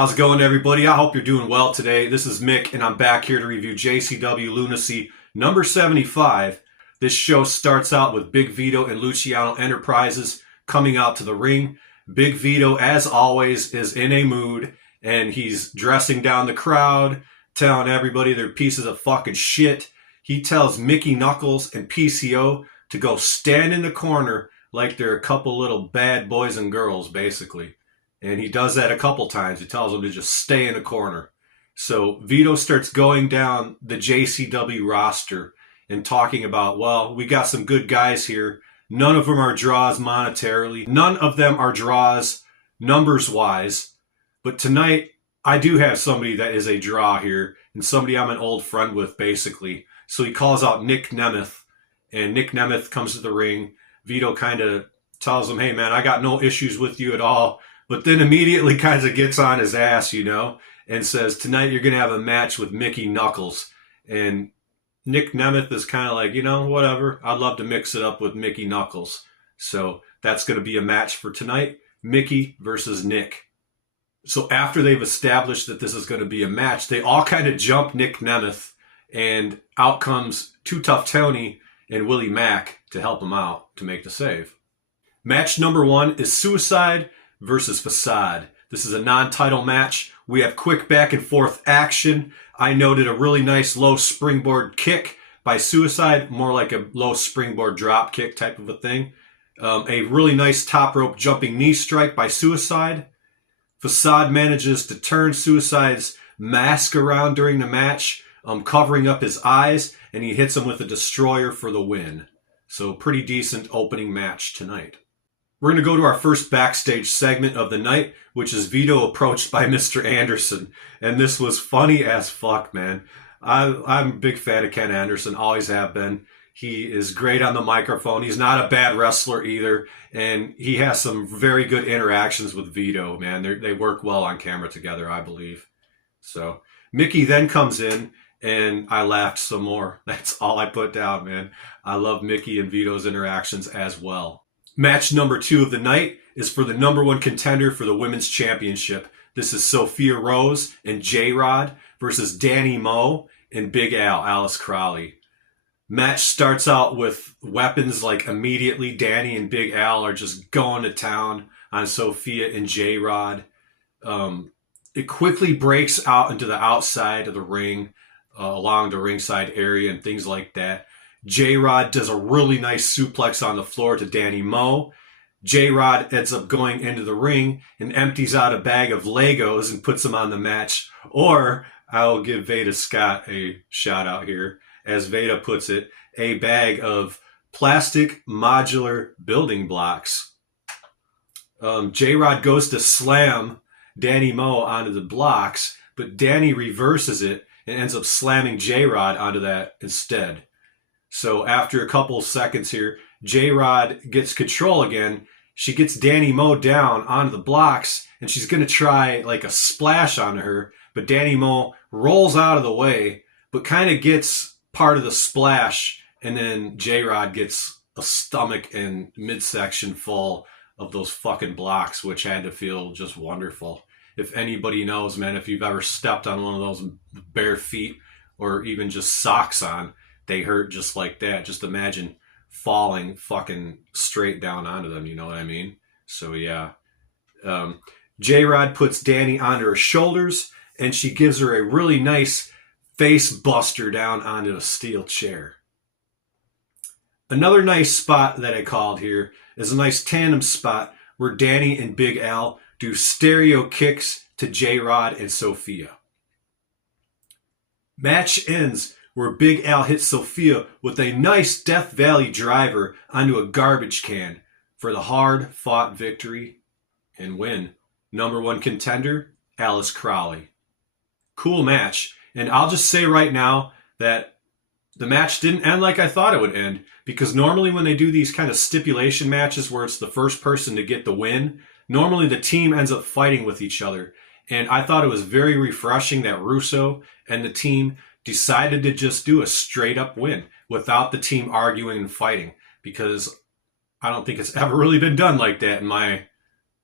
How's it going, everybody? I hope you're doing well today. This is Mick, and I'm back here to review JCW Lunacy number 75. This show starts out with Big Vito and Luciano Enterprises coming out to the ring. Big Vito, as always, is in a mood, and he's dressing down the crowd, telling everybody they're pieces of fucking shit. He tells Mickey Knuckles and PCO to go stand in the corner like they're a couple little bad boys and girls, basically. And he does that a couple times. He tells them to just stay in the corner. So Vito starts going down the JCW roster and talking about, well, we got some good guys here. None of them are draws monetarily. None of them are draws numbers-wise. But tonight, I do have somebody that is a draw here and somebody I'm an old friend with, basically. So he calls out Nick Nemeth, and Nick Nemeth comes to the ring. Vito kind of tells him, hey, man, I got no issues with you at all. But then immediately kind of gets on his ass, and says, tonight you're going to have a match with Mickey Knuckles. And Nick Nemeth is kind of like, whatever. I'd love to mix it up with Mickey Knuckles. So that's going to be a match for tonight. Mickey versus Nick. So after they've established that this is going to be a match, they all kind of jump Nick Nemeth. And out comes Too Tough Tony and Willie Mack to help him out to make the save. Match number 1 is Suicide versus Facade. This is a non-title match. We have quick back and forth action. I noted a really nice low springboard kick by Suicide, more like a low springboard drop kick type of a thing. A really nice top rope jumping knee strike by Suicide. Facade manages to turn Suicide's mask around during the match, covering up his eyes, and he hits him with a destroyer for the win. So pretty decent opening match tonight. We're going to go to our first backstage segment of the night, which is Vito approached by Mr. Anderson. And this was funny as fuck, man. I'm a big fan of Ken Anderson, always have been. He is great on the microphone. He's not a bad wrestler either. And he has some very good interactions with Vito, man. They work well on camera together, I believe. So Mickey then comes in, and I laughed some more. That's all I put down, man. I love Mickey and Vito's interactions as well. Match number 2 of the night is for the number 1 contender for the Women's Championship. This is Sophia Rose and J-Rod versus Danny Moe and Big Al, Alice Crowley. Match starts out with weapons like immediately Danny and Big Al are just going to town on Sophia and J-Rod. It quickly breaks out into the outside of the ring, along the ringside area and things like that. J-Rod does a really nice suplex on the floor to Danny Moe. J-Rod ends up going into the ring and empties out a bag of Legos and puts them on the match. Or I'll give Veda Scott a shout out here. As Veda puts it, a bag of plastic modular building blocks. J-Rod goes to slam Danny Moe onto the blocks, but Danny reverses it and ends up slamming J-Rod onto that instead. So after a couple seconds here, J-Rod gets control again. She gets Danny Moe down onto the blocks, and she's going to try like a splash onto her. But Danny Moe rolls out of the way, but kind of gets part of the splash. And then J-Rod gets a stomach and midsection full of those fucking blocks, which had to feel just wonderful. If anybody knows, man, if you've ever stepped on one of those bare feet or even just socks on, they hurt just like that. Just imagine falling fucking straight down onto them, you know what I mean? So yeah. J-Rod puts Danny onto her shoulders, and she gives her a really nice face buster down onto a steel chair. Another nice spot that I called here is a nice tandem spot where Danny and Big Al do stereo kicks to J-Rod and Sophia. Match ends where Big Al hits Sophia with a nice Death Valley driver onto a garbage can for the hard-fought victory and win. Number 1 contender, Alice Crowley. Cool match. And I'll just say right now that the match didn't end like I thought it would end, because normally when they do these kind of stipulation matches where it's the first person to get the win, normally the team ends up fighting with each other. And I thought it was very refreshing that Russo and the team decided to just do a straight up win without the team arguing and fighting, because I don't think it's ever really been done like that in my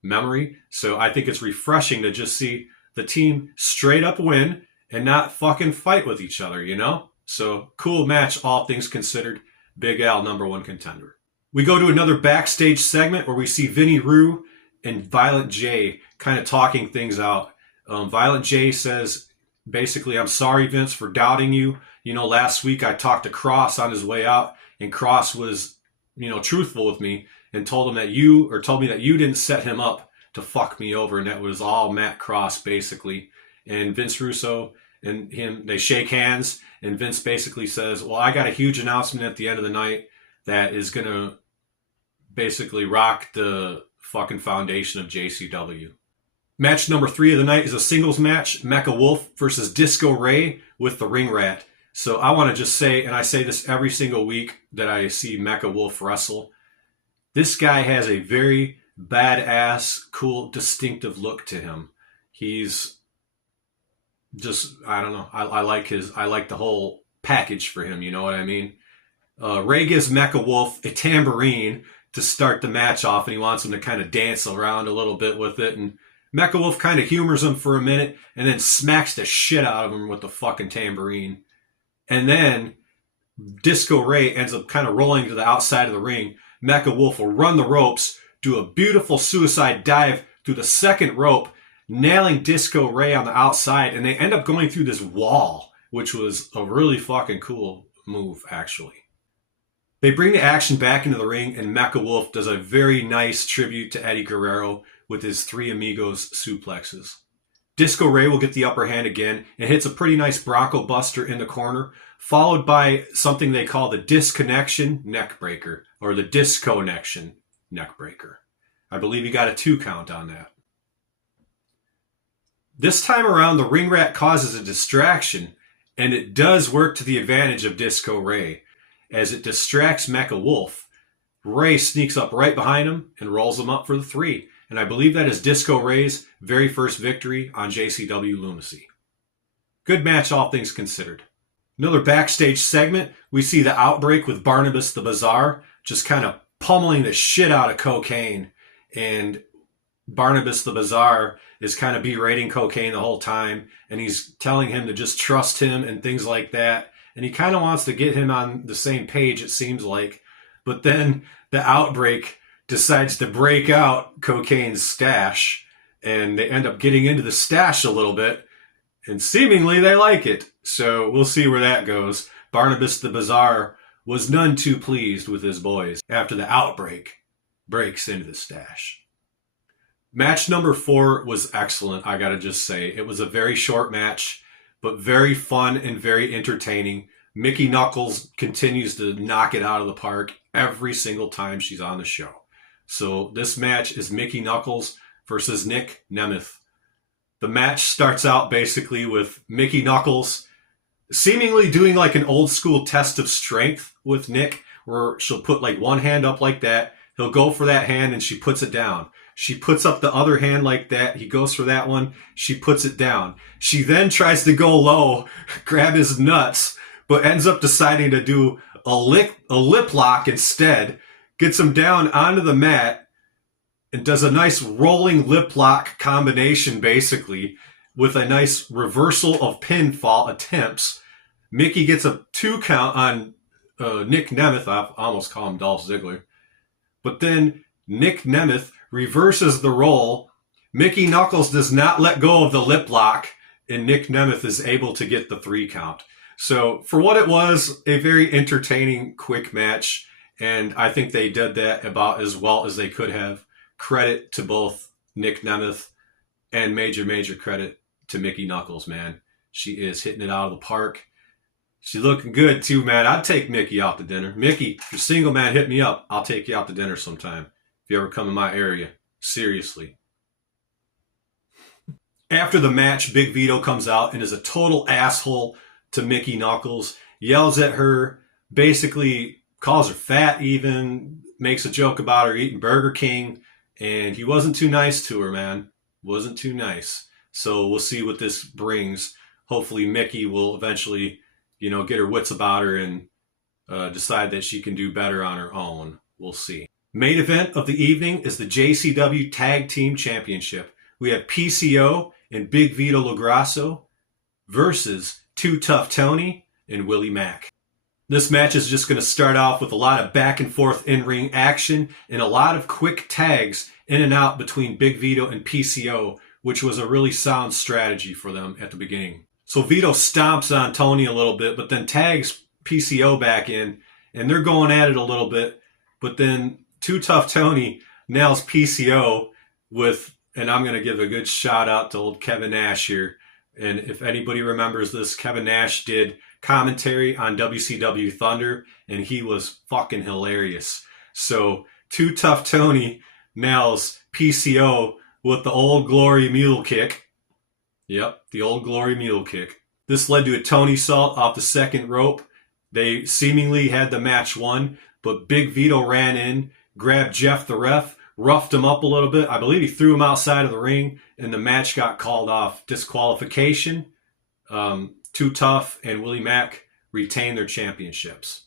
memory. So I think it's refreshing to just see the team straight up win and not fucking fight with each other, you know? So cool match, all things considered. Big Al, #1 contender. We go to another backstage segment where we see Vinny Rue and Violent J kind of talking things out. Violent J says, basically, I'm sorry, Vince, for doubting you. You know, last week I talked to Cross on his way out, and Cross was, you know, truthful with me and told me that you didn't set him up to fuck me over, and that was all Matt Cross, basically. And Vince Russo and him, they shake hands, and Vince basically says, well, I got a huge announcement at the end of the night that is going to basically rock the fucking foundation of JCW. Match number 3 of the night is a singles match, Mecha Wolf versus Disco Ray with the Ring Rat. So I want to just say, and I say this every single week that I see Mecha Wolf wrestle, this guy has a very badass, cool, distinctive look to him. He's just, I don't know, I like the whole package for him, you know what I mean? Ray gives Mecha Wolf a tambourine to start the match off, and he wants him to kind of dance around a little bit with it, and Mecha Wolf kind of humors him for a minute and then smacks the shit out of him with the fucking tambourine. And then Disco Ray ends up kind of rolling to the outside of the ring. Mecha Wolf will run the ropes, do a beautiful suicide dive through the second rope, nailing Disco Ray on the outside, and they end up going through this wall, which was a really fucking cool move, actually. They bring the action back into the ring, and Mecha Wolf does a very nice tribute to Eddie Guerrero with his Three Amigos suplexes. Disco Ray will get the upper hand again and hits a pretty nice Bronco Buster in the corner, followed by something they call the Disconnection Neckbreaker, or the Disconnection Neckbreaker. I believe he got a 2 count on that. This time around, the Ring Rat causes a distraction, and it does work to the advantage of Disco Ray. As it distracts Mecha Wolf, Ray sneaks up right behind him and rolls him up for the 3. And I believe that is Disco Ray's very first victory on JCW Lunacy. Good match, all things considered. Another backstage segment, we see the Outbreak with Barnabas the Bazaar just kind of pummeling the shit out of Cocaine. And Barnabas the Bazaar is kind of berating Cocaine the whole time. And he's telling him to just trust him and things like that. And he kind of wants to get him on the same page, it seems like. But then the Outbreak decides to break out Cocaine's stash, and they end up getting into the stash a little bit, and seemingly they like it. So we'll see where that goes. Barnabas the Bazaar was none too pleased with his boys after the Outbreak breaks into the stash. Match number 4 was excellent, I gotta just say. It was a very short match, but very fun and very entertaining. Mickey Knuckles continues to knock it out of the park every single time she's on the show. So this match is Mickey Knuckles versus Nick Nemeth. The match starts out basically with Mickey Knuckles seemingly doing like an old school test of strength with Nick, where she'll put like one hand up like that. He'll go for that hand and she puts it down. She puts up the other hand like that. He goes for that one. She puts it down. She then tries to go low, grab his nuts, but ends up deciding to do a lip lock instead. Gets him down onto the mat and does a nice rolling lip lock combination, basically, with a nice reversal of pinfall attempts. Mickey gets a 2 count on Nick Nemeth. I almost call him Dolph Ziggler. But then Nick Nemeth reverses the roll. Mickey Knuckles does not let go of the lip lock, and Nick Nemeth is able to get the 3 count. So for what it was, a very entertaining, quick match. And I think they did that about as well as they could have. Credit to both Nick Nemeth and major credit to Mickey Knuckles, man. She is hitting it out of the park. She's looking good too, man. I'd take Mickey out to dinner. Mickey, if you're single, man, hit me up. I'll take you out to dinner sometime if you ever come in my area. Seriously. After the match, Big Vito comes out and is a total asshole to Mickey Knuckles. Yells at her, basically calls her fat even, makes a joke about her eating Burger King, and he wasn't too nice to her, man. Wasn't too nice. So we'll see what this brings. Hopefully Mickey will eventually, get her wits about her and decide that she can do better on her own. We'll see. Main event of the evening is the JCW Tag Team Championship. We have PCO and Big Vito LaGrasso versus Too Tough Tony and Willie Mack. This match is just going to start off with a lot of back and forth in-ring action and a lot of quick tags in and out between Big Vito and PCO, which was a really sound strategy for them at the beginning. So Vito stomps on Tony a little bit, but then tags PCO back in, and they're going at it a little bit, but then Too Tough Tony nails PCO with, and I'm going to give a good shout out to old Kevin Nash here. And if anybody remembers this, Kevin Nash did commentary on WCW Thunder, and he was fucking hilarious. So Too Tough Tony nails PCO with the Old Glory Mule Kick. Yep, the Old Glory Mule Kick. This led to a Tony Salt off the second rope. They seemingly had the match won, but Big Vito ran in, grabbed Jeff the ref, roughed him up a little bit. I believe he threw him outside of the ring, and the match got called off. Disqualification. Too Tough and Willie Mack retain their championships.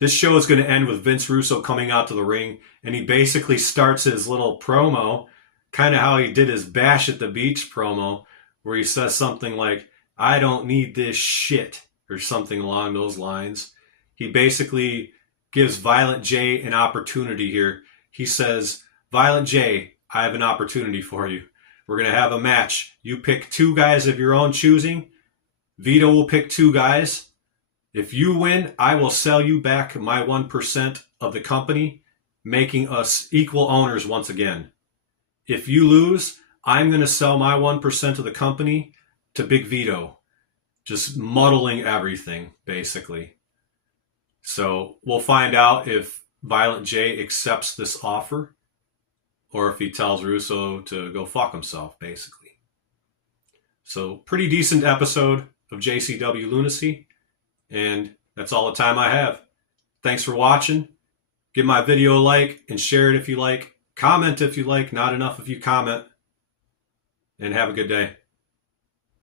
This show is going to end with Vince Russo coming out to the ring, and he basically starts his little promo, kind of how he did his Bash at the Beach promo, where he says something like, "I don't need this shit," or something along those lines. He basically gives Violent J an opportunity here. He says, "Violent J, I have an opportunity for you. We're going to have a match. You pick two guys of your own choosing. Vito will pick two guys. If you win, I will sell you back my 1% of the company, making us equal owners once again. If you lose, I'm going to sell my 1% of the company to Big Vito." Just muddling everything, basically. So we'll find out if Violent J accepts this offer, or if he tells Russo to go fuck himself, basically. So pretty decent episode of JCW Lunacy, and that's all the time I have. Thanks for watching. Give my video a like and share it if you like. Comment if you like. Not enough if you comment. And have a good day.